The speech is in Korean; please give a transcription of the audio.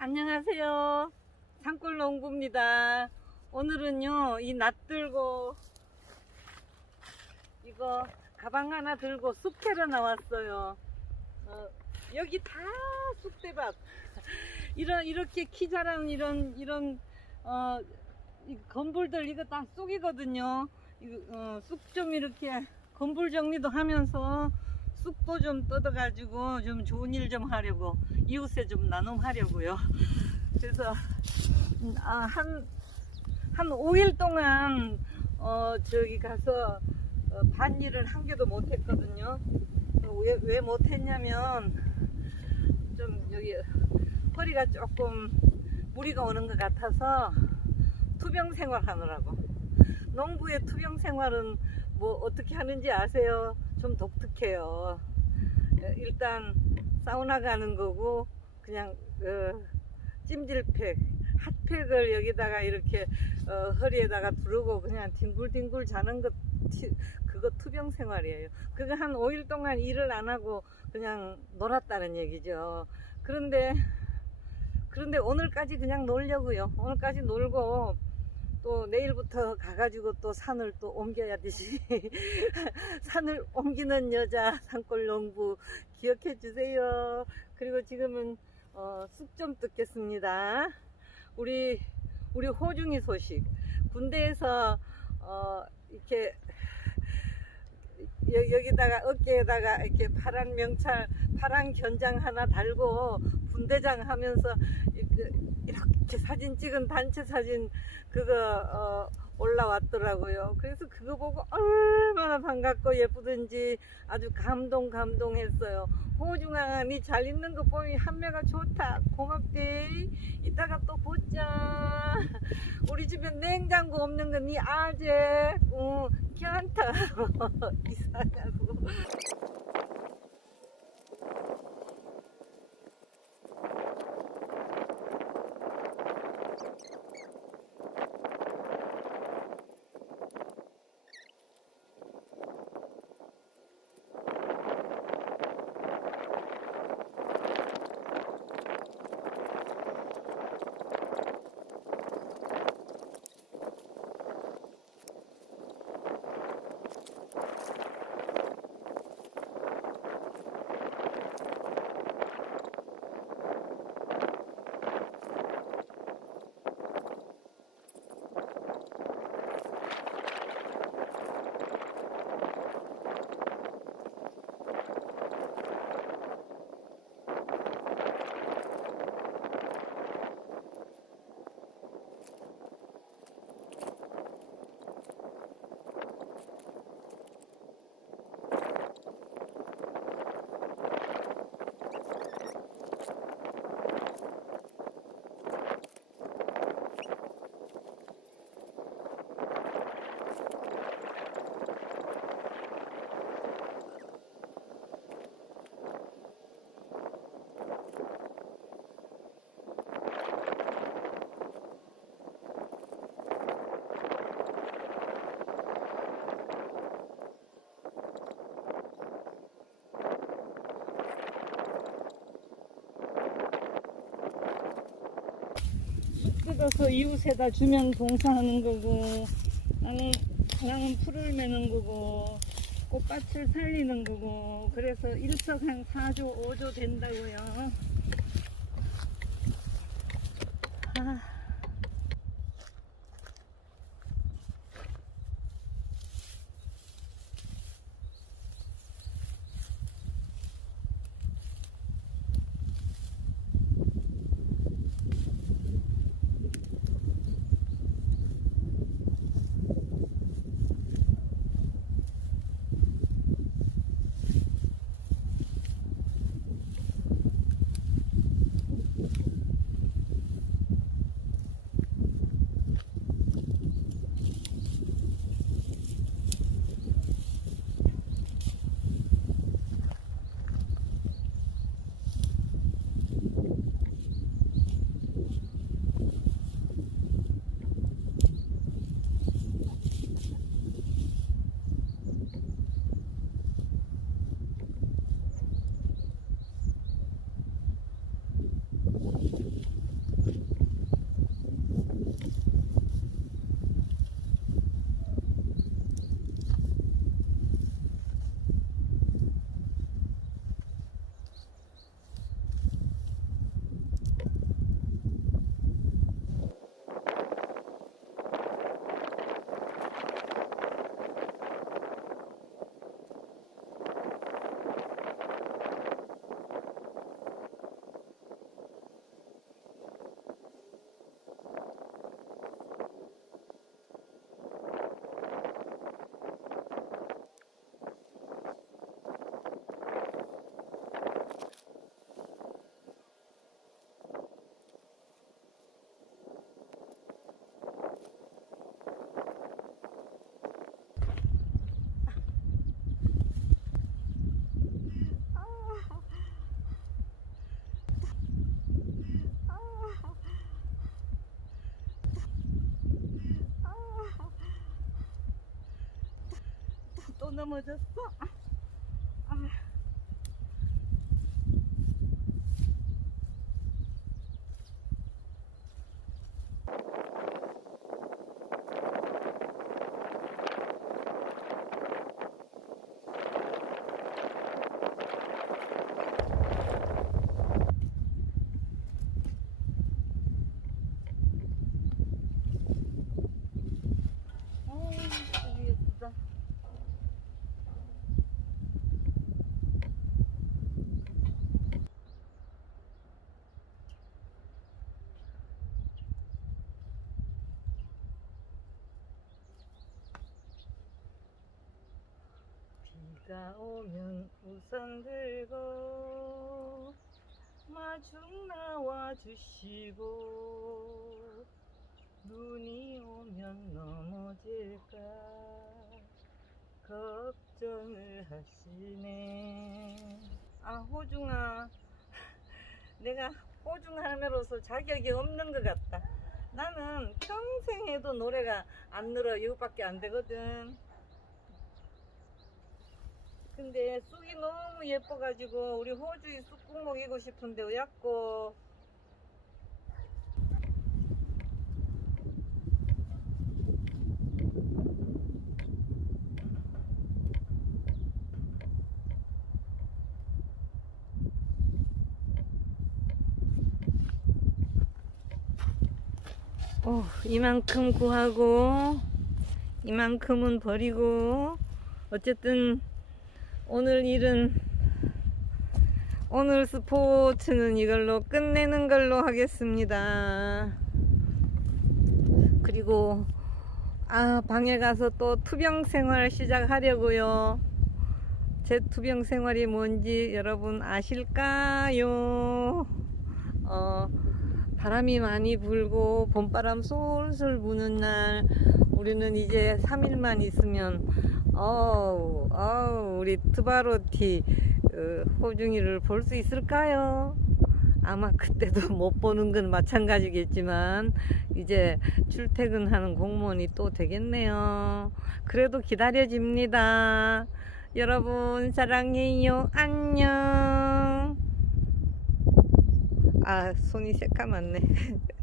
안녕하세요. 산골농부입니다. 오늘은요, 이 낫 들고, 이거 가방 하나 들고 쑥캐러 나왔어요. 어, 여기 다 쑥대밭. 이런, 이렇게 키 자란 이런, 이런, 어, 이 건불들 이거 다 쑥이거든요. 이거, 어, 쑥좀 이렇게 건불 정리도 하면서 쑥도 좀 뜯어가지고 좀 좋은 일 좀 하려고 이웃에 좀 나눔하려고요. 그래서 음, 아, 한, 한 5일 동안 어, 저기 가서 어, 반 일을 한 개도 못 했거든요. 왜, 왜 못했냐면 좀 여기 허리가 조금 무리가 오는 것 같아서 투병 생활 하느라고. 농부의 투병 생활은 뭐 어떻게 하는지 아세요? 좀 독특해요. 어, 일단 사우나 가는 거고 그냥 어, 찜질팩, 핫팩을 여기다가 이렇게 어, 허리에다가 두르고 그냥 뒹굴뒹굴 자는 것 티- 그거 투병 생활이에요. 그거 한 5일 동안 일을 안 하고 그냥 놀았다는 얘기죠. 그런데 그런데 오늘까지 그냥 놀려고요. 오늘까지 놀고 또 내일부터 가가지고 또 산을 또 옮겨야 되지. 산을 옮기는 여자 산골농부 기억해 주세요. 그리고 지금은 어, 쑥좀 뜯겠습니다. 우리 우리 호중이 소식. 군대에서 어, 이렇게 여, 여기다가 어깨에다가 이렇게 파란 명찰, 파란 견장 하나 달고 분대장 하면서 이렇게, 이렇게 사진 찍은 단체 사진 그거 어, 왔더라고요. 그래서 그거 보고 얼마나 반갑고 예쁘든지 아주 감동 감동했어요. 호중아 니잘 있는 거 보니 한매가 좋다. 고맙대. 이따가 또 보자. 우리 집에 냉장고 없는 거니 알제? 응, 괜찮다. 이상하고. 뜯어서 이웃에다 주면 봉사하는 거고 나는 나는 풀을 매는 거고 꽃밭을 살리는 거고 그래서 일석한사조 5조 된다고요. 아. 또 넘어졌어. 아. 어, 되게 예쁘다. 비가 오면 우산 들고 마중 나와 주시고 눈이 오면 넘어질까 걱정을 하시네. 아 호중아. 내가 호중 할매로서 자격이 없는 것 같다. 나는 평생 해도 노래가 안 늘어. 이것밖에 안 되거든 근데 쑥이 너무 예뻐가지고 우리 호주에 쑥국 먹이고 싶은데 왜약고 어, 이만큼 구하고 이만큼은 버리고 어쨌든 오늘 일은 오늘 스포츠는 이걸로 끝내는 걸로 하겠습니다. 그리고 아 방에 가서 또 투병 생활 시작하려고요. 제 투병 생활이 뭔지 여러분 아실까요? 어, 바람이 많이 불고 봄바람 솔솔 부는 날 우리는 이제 3일만 있으면 어우 어우 우리 트바로티 어, 호중이를 볼 수 있을까요? 아마 그때도 못 보는 건 마찬가지겠지만 이제 출퇴근하는 공무원이 또 되겠네요. 그래도 기다려집니다. 여러분 사랑해요. 안녕. 아 손이 새까맣네.